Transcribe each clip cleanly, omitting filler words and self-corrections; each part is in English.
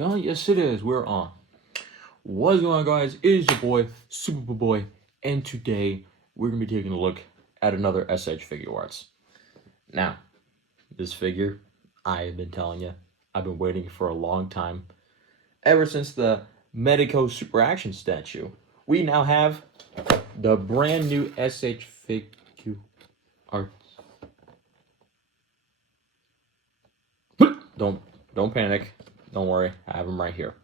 Oh, yes, it is. We're on. What's going on, guys? It is your boy, Superboy, and today we're going to be taking a look at another SH Figuarts. Now, this figure, I have been telling you, I've been waiting for a long time. Ever since the Medico Super Action statue, we now have the brand new SH Figuarts. Don't panic. Don't worry, I have them right here.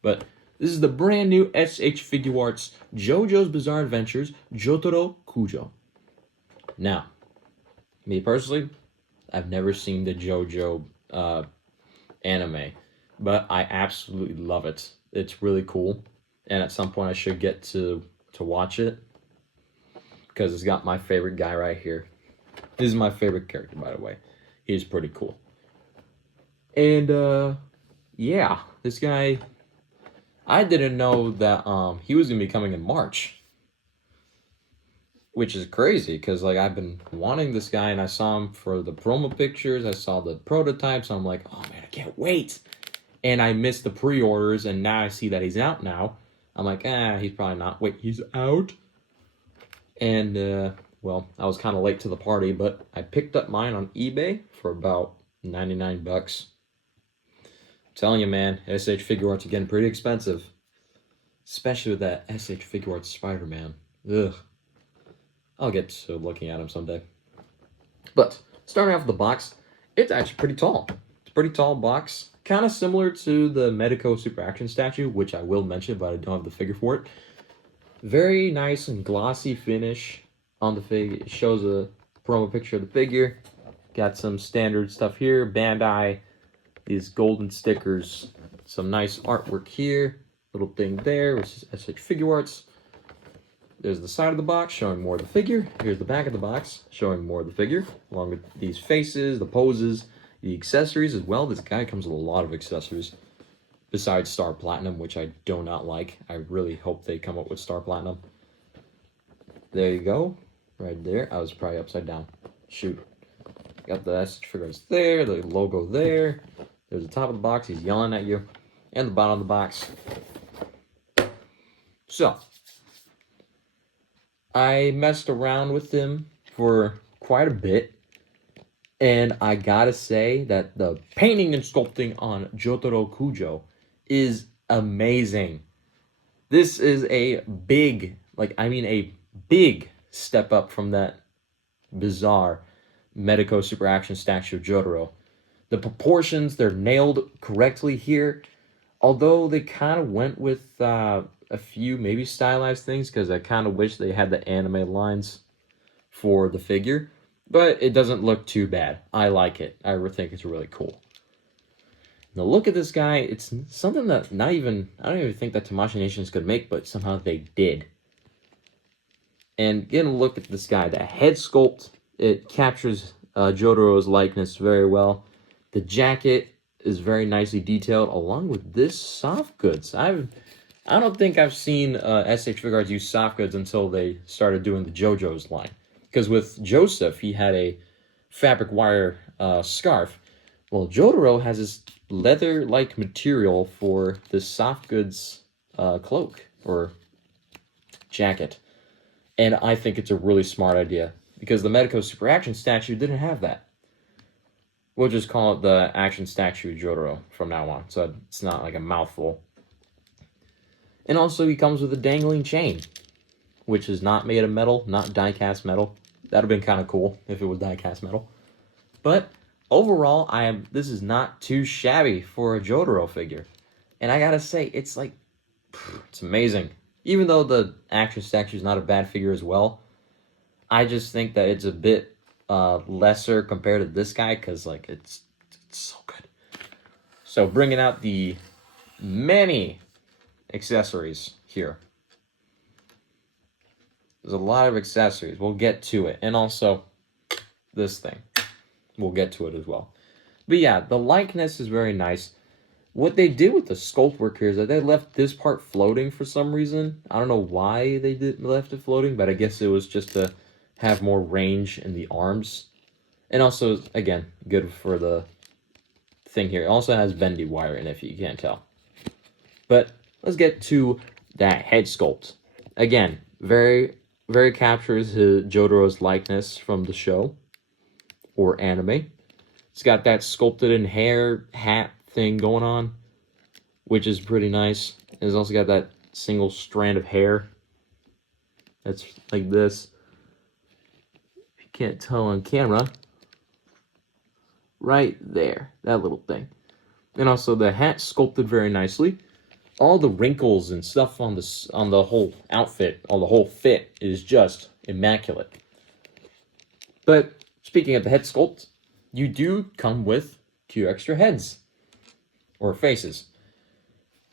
But this is the brand new SH Figuarts JoJo's Bizarre Adventures Jotaro Kujo. Now, me personally, I've never seen the JoJo anime, but I absolutely love it. It's really cool, and at some point I should get to watch it because it's got my favorite guy right here. This is my favorite character, by the way. He's pretty cool. And yeah, this guy, I didn't know that he was gonna be coming in March, which is crazy because like I've been wanting this guy and I saw him for the promo pictures. I saw the prototypes. So I'm like, oh man, I can't wait. And I missed the pre-orders, and now I see that he's out now. I'm like, he's probably not. Wait, he's out? And well, I was kind of late to the party, but I picked up mine on eBay for about 99 bucks. Telling you, man, SH Figuarts are getting pretty expensive. Especially with that SH Figuarts Spider-Man. Ugh. I'll get to looking at him someday. But, starting off with the box, it's actually pretty tall. It's a pretty tall box. Kind of similar to the Medico Super Action statue, which I will mention, but I don't have the figure for it. Very nice and glossy finish on the figure. It shows a promo picture of the figure. Got some standard stuff here. Bandai. These golden stickers, some nice artwork here, little thing there, which is SH Figuarts. There's the side of the box showing more of the figure. Here's the back of the box showing more of the figure, along with these faces, the poses, the accessories as well. This guy comes with a lot of accessories, besides Star Platinum, which I do not like. I really hope they come up with Star Platinum. There you go, right there. I was probably upside down. Shoot. Got the SH Figuarts there, the logo there. There's the top of the box, he's yelling at you, and the bottom of the box. So, I messed around with him for quite a bit, and I gotta say that the painting and sculpting on Jotaro Kujo is amazing. This is a big, a big step up from that bizarre Medico Super Action statue of Jotaro. The proportions, they're nailed correctly here. Although they kind of went with a few maybe stylized things, because I kind of wish they had the anime lines for the figure. But it doesn't look too bad. I like it. I think it's really cool. Now look at this guy. It's something that I don't even think that Tamashii Nations could make, but somehow they did. And get a look at this guy. The head sculpt, it captures Jotaro's likeness very well. The jacket is very nicely detailed, along with this soft goods. I don't think I've seen SH Figuarts use soft goods until they started doing the JoJo's line. Because with Joseph, he had a fabric wire scarf. Well, Jotaro has this leather-like material for this soft goods cloak or jacket. And I think it's a really smart idea, because the Medico Super Action statue didn't have that. We'll just call it the Action Statue Jotaro from now on, so it's not like a mouthful. And also, he comes with a dangling chain, which is not made of metal, not die-cast metal. That would have been kind of cool if it was die-cast metal. But overall, this is not too shabby for a Jotaro figure. And I gotta say, it's amazing. Even though the Action Statue is not a bad figure as well, I just think that it's a bit lesser compared to this guy, because it's so good. So bringing out the many accessories here. There's a lot of accessories. We'll get to it. And also this thing. We'll get to it as well. But yeah, the likeness is very nice. What they did with the sculpt work here is that they left this part floating for some reason. I don't know why they left it floating, but I guess it was just to have more range in the arms. And also, again, good for the thing here. It also has bendy wire in it, if you can't tell. But let's get to that head sculpt. Again, very, very captures Jotaro's likeness from the show or anime. It's got that sculpted in hair hat thing going on, which is pretty nice. It's also got that single strand of hair that's like this. If you can't tell on camera, right there, that little thing. And also the hat sculpted very nicely. All the wrinkles and stuff on the whole outfit, on the whole fit, is just immaculate. But speaking of the head sculpt, you do come with 2 extra heads or faces.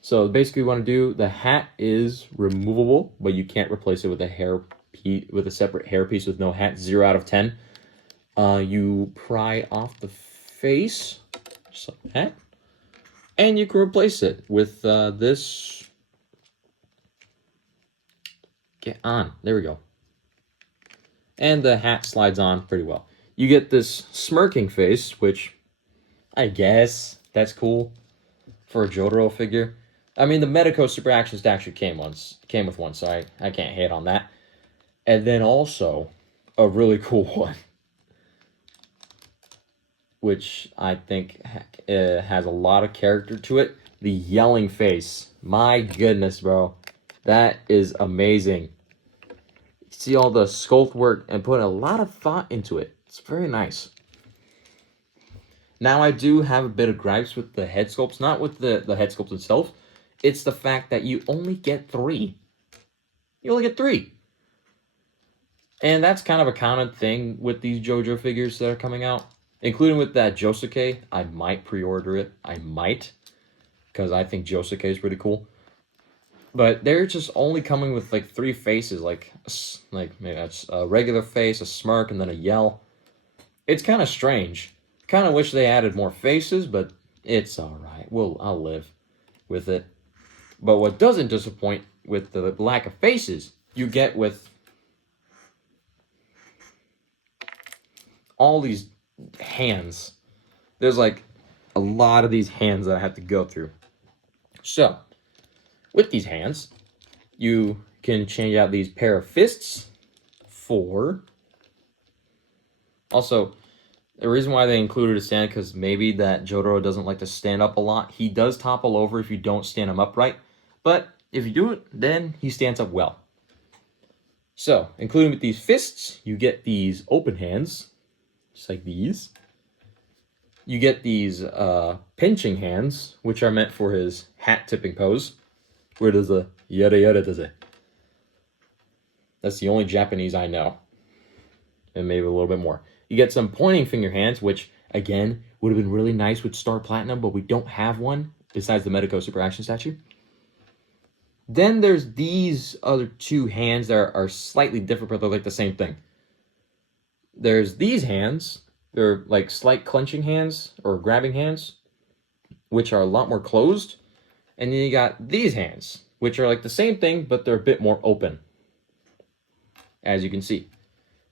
So basically, what you want to do, the hat is removable, but you can't replace it with a separate hair piece with no hat. 0 out of 10. You pry off the face, just like that. And you can replace it with this. Get on. There we go. And the hat slides on pretty well. You get this smirking face, which I guess that's cool for a Jotaro figure. I mean, the Medico Super Action statue came with one, so I can't hate on that. And then also a really cool one, which I think has a lot of character to it. The yelling face. My goodness, bro. That is amazing. You see all the sculpt work and put a lot of thought into it. It's very nice. Now, I do have a bit of gripes with the head sculpts. Not with the head sculpt itself. It's the fact that you only get 3. You only get 3. And that's kind of a common thing with these JoJo figures that are coming out. Including with that Josuke. I might pre-order it. I might. Because I think Josuke is pretty cool. But they're just only coming with like 3 faces. Like maybe that's a regular face, a smirk, and then a yell. It's kind of strange. Kind of wish they added more faces, but it's alright. I'll live with it. But what doesn't disappoint with the lack of faces, you get with all these hands. There's like a lot of these hands that I have to go through. So, with these hands, you can change out these pair of fists for... Also, the reason why they included a stand, because maybe that Jotaro doesn't like to stand up a lot. He does topple over if you don't stand him upright. But if you do it, then he stands up well. So, including with these fists, you get these open hands, just like these. You get these pinching hands, which are meant for his hat tipping pose. Where does the yare does it? That's the only Japanese I know. And maybe a little bit more. You get some pointing finger hands, which, again, would have been really nice with Star Platinum, but we don't have one, besides the Medico Super Action statue. Then there's these other 2 hands that are slightly different, but they're like the same thing. There's these hands. They're like slight clenching hands, or grabbing hands, which are a lot more closed. And then you got these hands, which are like the same thing, but they're a bit more open, as you can see.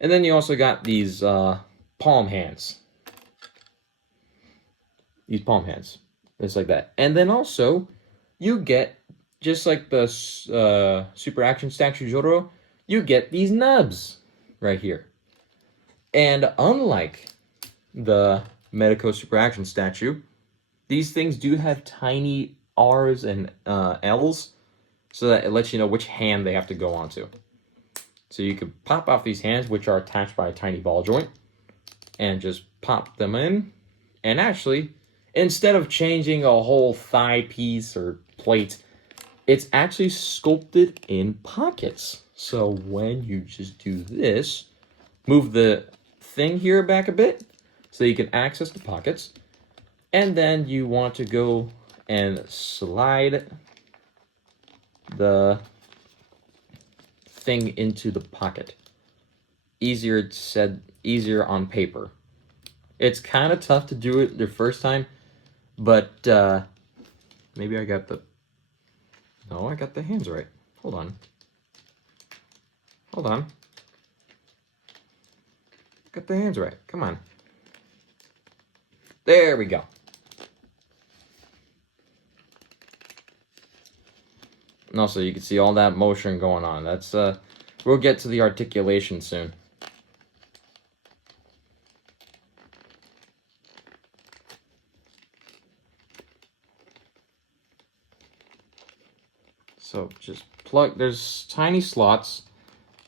And then you also got these palm hands. These palm hands. Just like that. And then also, you get, just like the Super Action statue Jotaro, you get these nubs right here. And unlike the Medico Super Action statue, these things do have tiny R's and L's, so that it lets you know which hand they have to go onto. So you can pop off these hands, which are attached by a tiny ball joint, and just pop them in. And actually, instead of changing a whole thigh piece or plate, it's actually sculpted in pockets. So when you just do this, move the thing here back a bit so you can access the pockets. And then you want to go and slide the thing into the pocket. Easier said, easier on paper. It's kind of tough to do it the first time, but maybe I got the... No, I got the hands right. Hold on. Hold on. Got the hands right. Come on. There we go. And also, you can see all that motion going on. That's, we'll get to the articulation soon. So just plug, there's tiny slots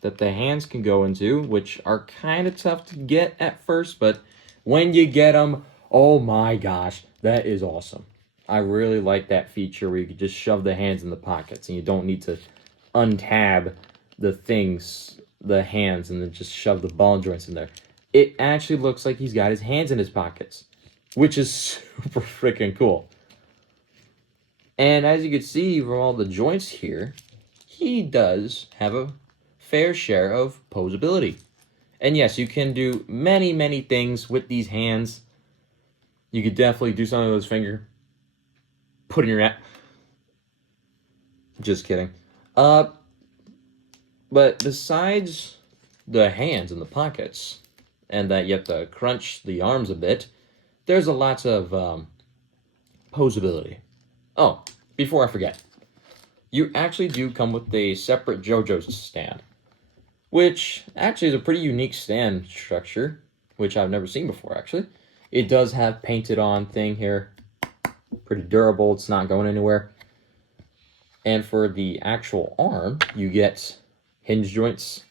that the hands can go into, which are kind of tough to get at first, but when you get them, oh my gosh, that is awesome. I really like that feature where you can just shove the hands in the pockets and you don't need to untab the things, the hands, and then just shove the ball joints in there. It actually looks like he's got his hands in his pockets, which is super freaking cool. And as you can see from all the joints here, he does have a fair share of posability. And yes, you can do many, many things with these hands. You could definitely do something with his finger. Put in your app. Just kidding. But besides the hands in the pockets, and that you have to crunch the arms a bit, there's a lot of posability. Oh, before I forget, you actually do come with a separate JoJo stand, which actually is a pretty unique stand structure, which I've never seen before, actually. It does have painted on thing here. Pretty durable, it's not going anywhere. And for the actual arm, you get hinge joints,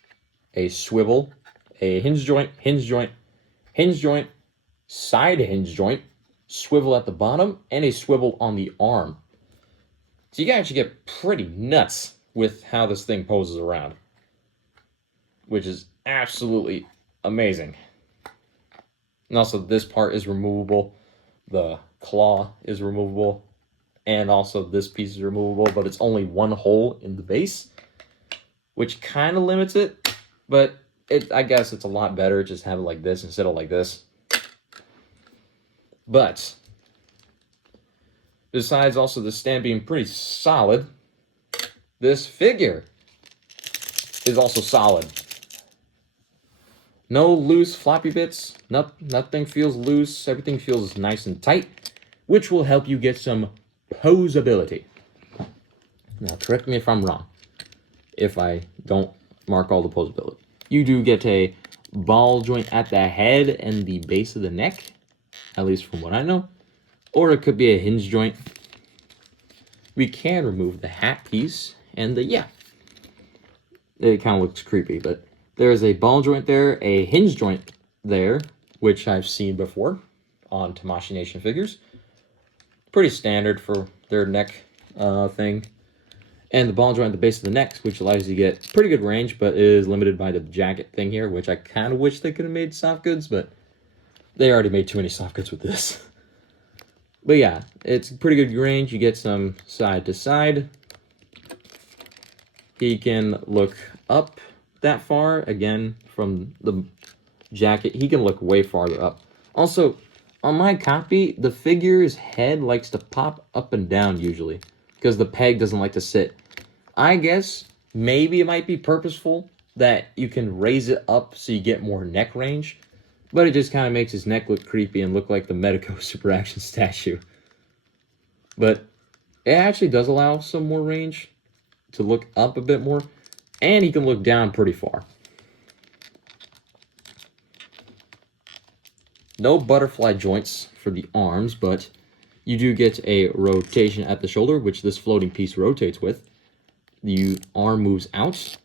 a swivel, a hinge joint, side hinge joint, swivel at the bottom, and a swivel on the arm. So you can actually get pretty nuts with how this thing poses around, which is absolutely amazing. And also this part is removable. The claw is removable. And also this piece is removable, but it's only one hole in the base, which kind of limits it. But I guess it's a lot better just have it like this instead of like this. But besides also the stand being pretty solid, this figure is also solid. No loose floppy bits. Nothing feels loose. Everything feels nice and tight, which will help you get some posability. Now, correct me if I'm wrong, if I don't mark all the posability. You do get a ball joint at the head and the base of the neck, at least from what I know. Or it could be a hinge joint. We can remove the hat piece, and it kind of looks creepy, but there's a ball joint there, a hinge joint there, which I've seen before on Tamashii Nation figures. Pretty standard for their neck thing. And the ball joint at the base of the neck, which allows you to get pretty good range, but is limited by the jacket thing here, which I kind of wish they could have made soft goods, but they already made too many soft goods with this. But yeah, it's pretty good range. You get some side to side. He can look up that far. Again, from the jacket, he can look way farther up. Also, on my copy, the figure's head likes to pop up and down usually, because the peg doesn't like to sit. I guess maybe it might be purposeful that you can raise it up so you get more neck range, but it just kind of makes his neck look creepy and look like the Medico Super Action statue. But it actually does allow some more range to look up a bit more, and he can look down pretty far. No butterfly joints for the arms, but you do get a rotation at the shoulder, which this floating piece rotates with. The arm moves out,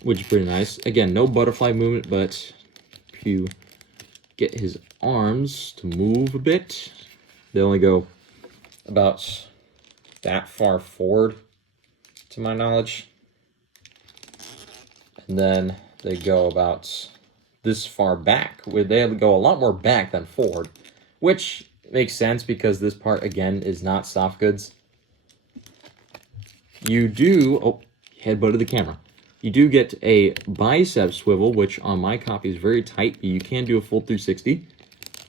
which is pretty nice. Again, no butterfly movement, but if you get his arms to move a bit, they only go about that far forward, to my knowledge. And then they go about this far back, where they go a lot more back than forward, which makes sense because this part, again, is not soft goods. You do, headbutt of the camera. You do get a bicep swivel, which on my copy is very tight, but you can do a full 360.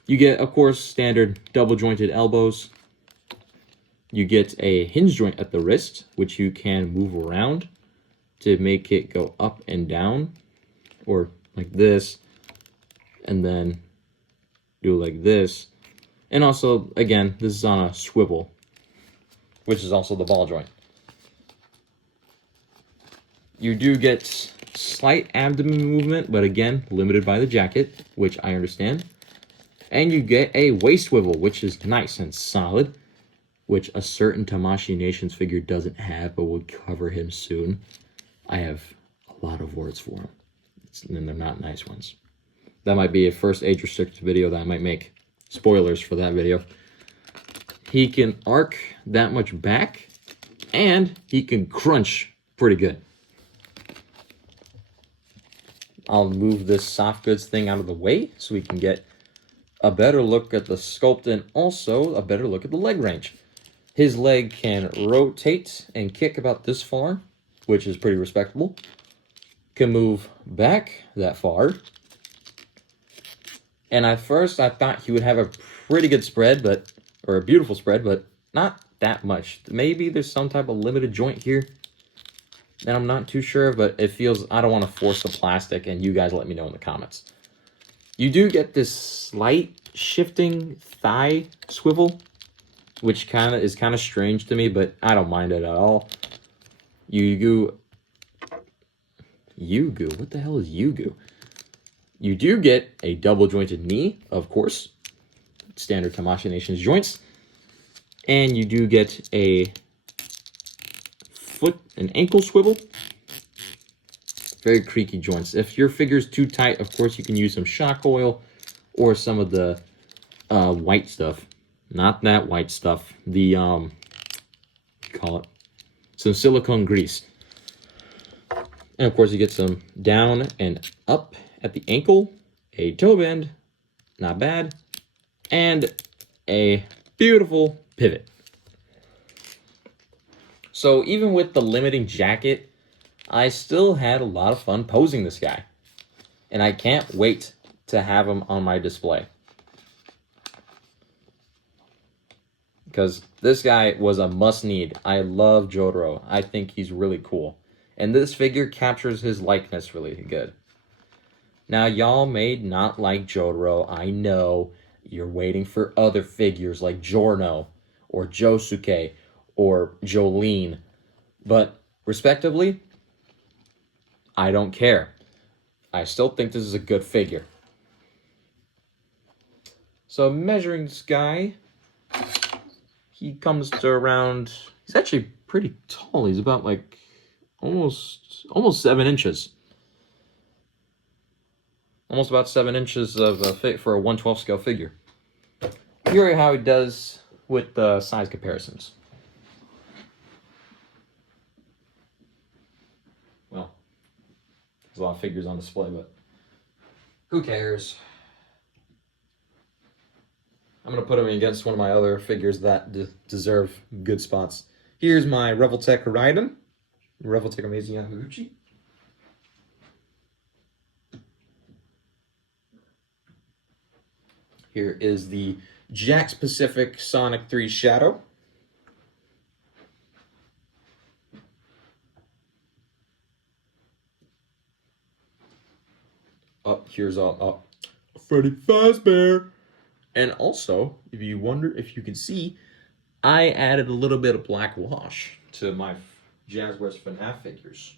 You get, of course, standard double jointed elbows. You get a hinge joint at the wrist, which you can move around to make it go up and down, or like this, and then do like this. And also, again, this is on a swivel. which is also the ball joint. You do get slight abdomen movement, but again, limited by the jacket, which I understand. And you get a waist swivel, which is nice and solid, which a certain Tamashii Nations figure doesn't have, but we'll cover him soon. I have a lot of words for him, and they're not nice ones. That might be a first age-restricted video that I might make. Spoilers for that video. He can arc that much back, and he can crunch pretty good. I'll move this soft goods thing out of the way so we can get a better look at the sculpt and also a better look at the leg range. His leg can rotate and kick about this far, which is pretty respectable. Can move back that far. And at first I thought he would have a pretty good spread, or a beautiful spread, but not that much. Maybe there's some type of limited joint here. And I'm not too sure, but it feels, I don't want to force the plastic, and you guys let me know in the comments. You do get this slight shifting thigh swivel, which is kind of strange to me, but I don't mind it at all. Yugu, what the hell is Yugu? You do get a double jointed knee, of course, standard Tamashii Nations joints, and you do get a foot and ankle swivel. Very creaky joints. If your figure's too tight, of course, you can use some shock oil or some of the white stuff. Not that white stuff. The, call it, some silicone grease. And of course, you get some down and up at the ankle, a toe bend, not bad, and a beautiful pivot. So even with the limiting jacket, I still had a lot of fun posing this guy. And I can't wait to have him on my display. Because this guy was a must-need. I love Jotaro. I think he's really cool. And this figure captures his likeness really good. Now, y'all may not like Jotaro. I know you're waiting for other figures like Giorno or Josuke or Jolene. But, respectively, I don't care. I still think this is a good figure. So, measuring this guy, he comes to around, he's actually pretty tall. He's about like almost 7 inches. Almost about 7 inches of a fit for a 1/12 scale figure. Here are how he does with the size comparisons. Well, there's a lot of figures on display, but who cares? I'm going to put him against one of my other figures that deserve good spots. Here's my Revoltech Raiden. Revoltech Amazing Yamaguchi. Here is the Jakks Pacific Sonic 3 Shadow. Here's Freddy Fazbear. And also, if you wonder if you can see, I added a little bit of black wash to my Jazzwares FNAF figures.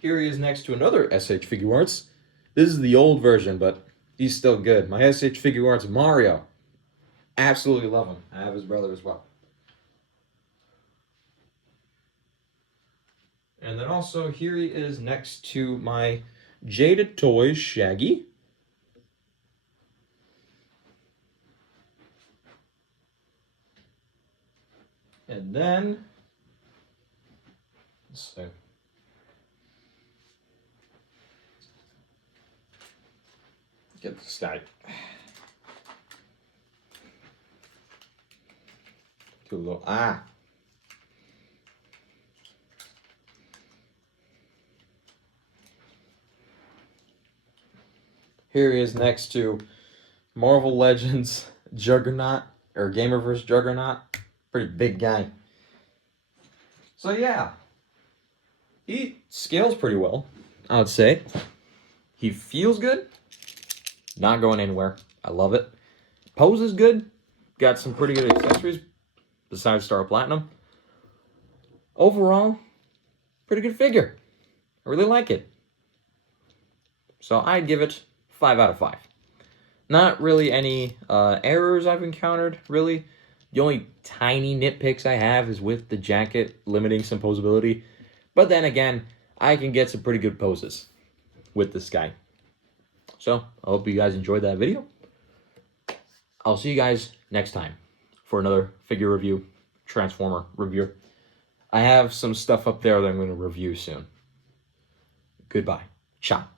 Here he is next to another SH Figuarts. This is the old version, but he's still good. My SH Figuarts Mario. Absolutely love him. I have his brother as well. And then also, here he is next to my Jaded Toys Shaggy. And then, let's see. Get this guy. Too low. Here he is next to Marvel Legends Juggernaut, or Gamerverse Juggernaut. Pretty big guy. So yeah, he scales pretty well, I would say. He feels good. Not going anywhere. I love it. Poses good. Got some pretty good accessories besides Star Platinum. Overall, pretty good figure. I really like it. So I'd give it 5 out of 5. Not really any errors I've encountered, really. The only tiny nitpicks I have is with the jacket limiting some posability. But then again, I can get some pretty good poses with this guy. So, I hope you guys enjoyed that video. I'll see you guys next time for another figure review, Transformer review. I have some stuff up there that I'm going to review soon. Goodbye. Ciao.